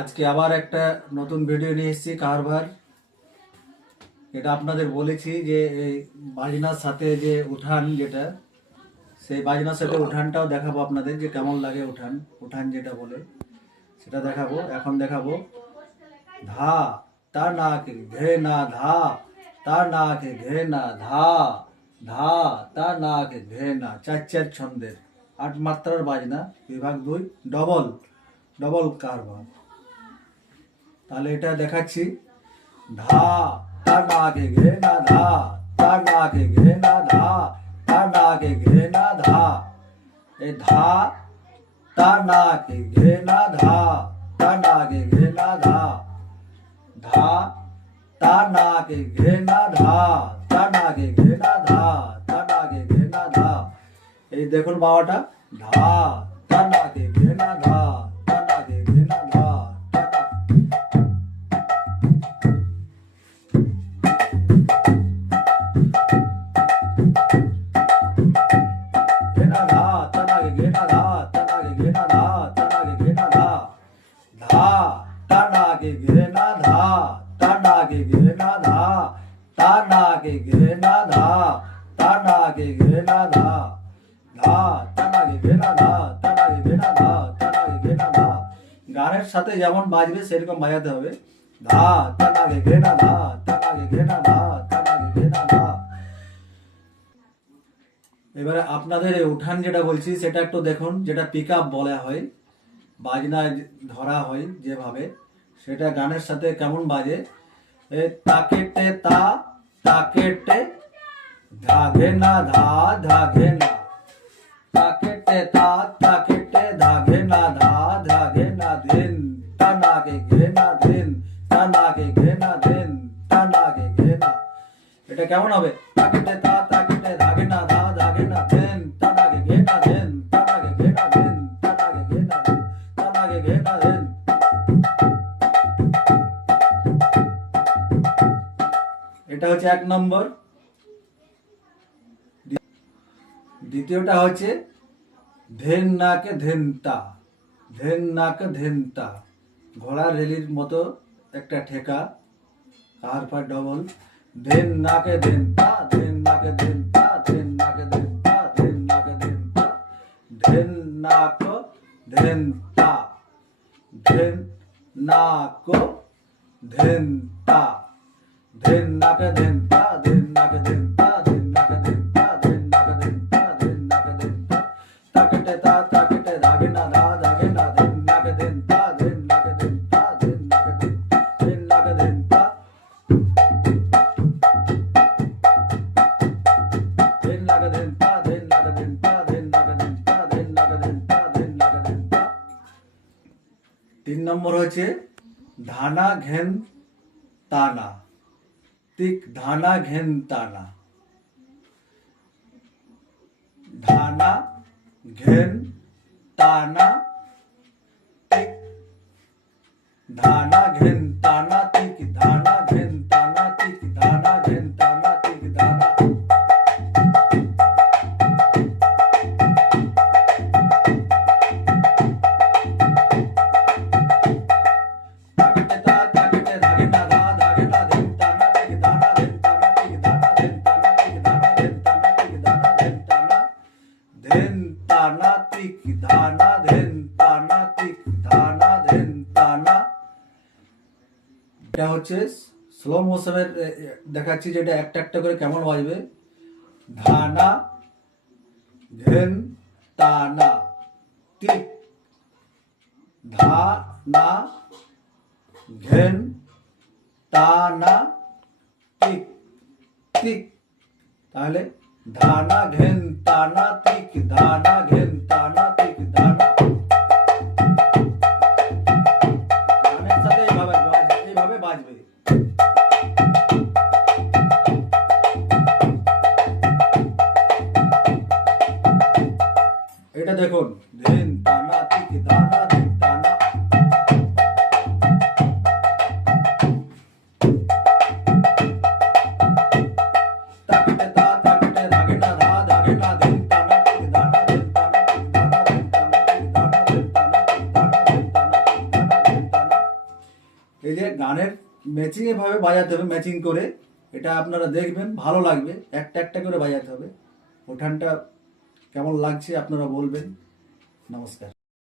আজকে আবার একটা নতুন ভিডিও নিয়ে এসেছি, কারবার। এটা আপনাদের বলেছি যে এই বাজনার সাথে যে উঠান যেটা, সেই বাজনার সাথে উঠানটাও দেখাবো আপনাদের যে কেমন লাগে উঠান উঠান যেটা বলে। সেটা দেখাবো, এখন দেখাবো। ধা, তা না কে ঘে না ধা, তা না কে ঘে না ধা ধা, তা না কে ঘে না, চার চার ছন্দের। আট মাত্রার বাজনা, বিভাগ দুই ডবল ডবল কারবার। তাহলে এটা দেখাচ্ছি। ধা, তার না কে ঘে না ধা, তার না কে ঘে না ধা, তার না কে ঘে না ধা। এই ধা, তার না কে ঘে না ধা, তার না কে ঘে না ধা। ধা, তার না কে ঘে না ধা, তার না কে ঘে না ধা, তার না কে ঘে না ধা। এই দেখুন বাবাটা। ধা ঘেটারা তানাগে ঘেটারা তানাগে ঘেটারা ধা তানাগে ঘিরে না ধা তানাগে ঘিরে না, ধা তানাগে ঘিরে না ধা তানাগে ঘিরে না, ধা ধা তানাগে ঘেটা ধা তানাগে ঘেটা ধা তানাগে ঘেটা ধা গানের সাথে যেমন বাজবে সেরকম বাজাতে হবে ধা তানাগে ঘেটা ধা তানাগে ঘেটা ধা এবারে আপনাদের উঠান যেটা বলছি, সেটা একটু দেখুন, যেটা পিক বলা হয়, বাজনা ধরা হয় যেভাবে, সেটা গানের সাথে কেমন বাজে? তাকে তা তাকেটে ধাঘে না, ধা ধাঘে না। তাকেটে তা তাকে টে ধাঘে না, ধা ধাঘে না ধিন তা নাগে ঘে না ধিন তা নাগে ঘে না ধিন তা নাগে ঘে না। এটা কেমন হবে? তাকেটে তা এটা হচ্ছে এক নম্বর। দ্বিতীয়টা হচ্ছে ধেন নাকে ধেনতা। ধেন নাকে ধেনতা। ঘোড়া রেলির মতো একটা ঠেকা। কার পর ডবল ধেন নাকে ধেনতা, ধেন নাকে ধেনতা, ধেন নাকে ধেনতা, ধেন নাকে ধেনতা, ধেন নাক ধেনতা। ধেন না কো ধেন তা। ধেন নাকে ধেন তা ধেন নাকে ধেন তিন নম্বর হচ্ছে ধানা ঘেন তানা। তিক ধানা ঘেন তানা। ধানা ঘেন তানা ধানা ঘেন হচ্ছে স্লো মোশনের দেখাচ্ছি যেটা একটা একটা করে কেমন বাজবে। ধানা ধেন তানা তিক ধা না ঘেন তানা, তিক। তিক। তাহলে ধানা ঘেন তানা, তিক। ধানা ঘেন তানা তিক ধানা ধেন তানা। তিক ধানা ধেন তানা এই যে গানের ম্যাচিং এভাবে বাজাতে হবে ম্যাচিং করে। এটা আপনারা দেখবেন, ভালো লাগবে। একটা একটা করে বাজাতে হবে। উঠানটা কেমন লাগছে আপনারা বলবেন? নমস্কার।